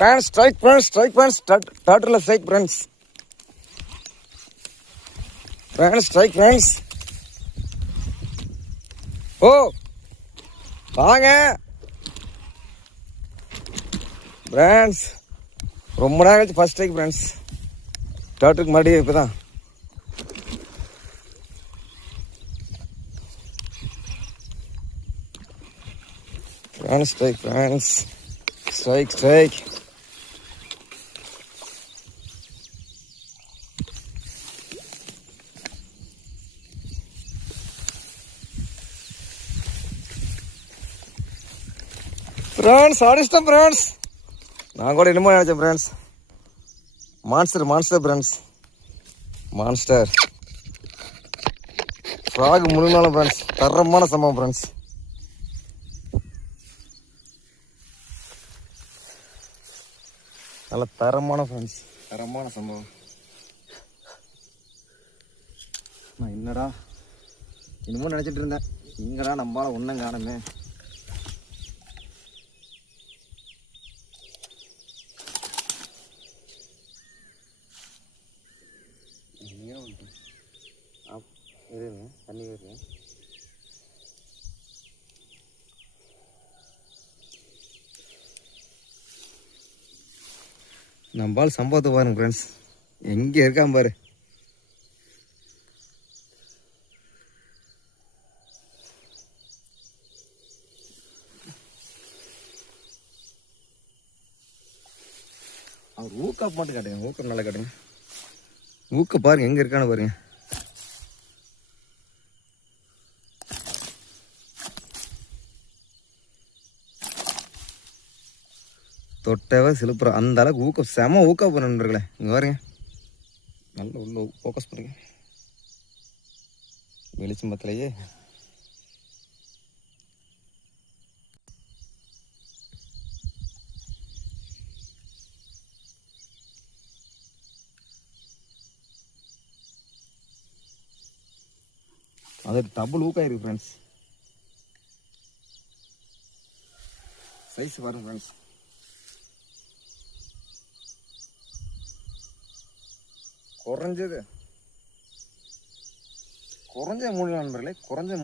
Friends, strike, friends. Turtle strike, friends. Friends, strike, friends. Oh, வாங்க friends. ரொம்ப நேரம் கழிச்சு ஃபர்ஸ்ட் ஸ்ட்ரைக் ஃப்ரெண்ட்ஸ். டர்ட்டுக்கு மறுபடியும் இப்போ தான். Friends strike friends. Strike. Friends அடிச்சிட்டேன் ஃப்ரெண்ட்ஸ். நான் கூட என்னமோ நினச்சேன் friends. Monster friends. Monster frog முழுனாலும் ஃப்ரெண்ட்ஸ். தரமான சம்பவம் ஃப்ரெண்ட்ஸ். நல்ல தரமான ஃப்ரெண்ட்ஸ். தரமான சம்பவம். நான் என்னடா என்னமோ நினச்சிட்டு இருந்தேன். இங்கடா நம்மளால ஒன்றும் காணுமே. தண்ணி வருது. நம்மால் சம்பவத்தை பாருங்க ஃப்ரெண்ட்ஸ். எங்கே இருக்கான் பாரு. அவர் ஊக்கப் மட்டும் காட்டுங்க. ஊக்கம் நல்லா காட்டுங்க. ஊக்க பாருங்க எங்கே இருக்கான்னு பாருங்க. தொட்டவை சிலுப்புறம் அந்த அளவுக்கு ஊக்கம். செம ஊக்கம் பண்ணுறீங்களே. இங்கே பாருங்க. நல்ல உள்ள ஃபோக்கஸ் பண்ணுங்க. வெளிச்சம் பத்திலையே. அது டபுள் ஊக்காயிருக்கு ஃப்ரெண்ட்ஸ். சைஸ் பாருங்க ஃப்ரெண்ட்ஸ். குறைஞ்சது 3 நண்பர்களே. குறைஞ்ச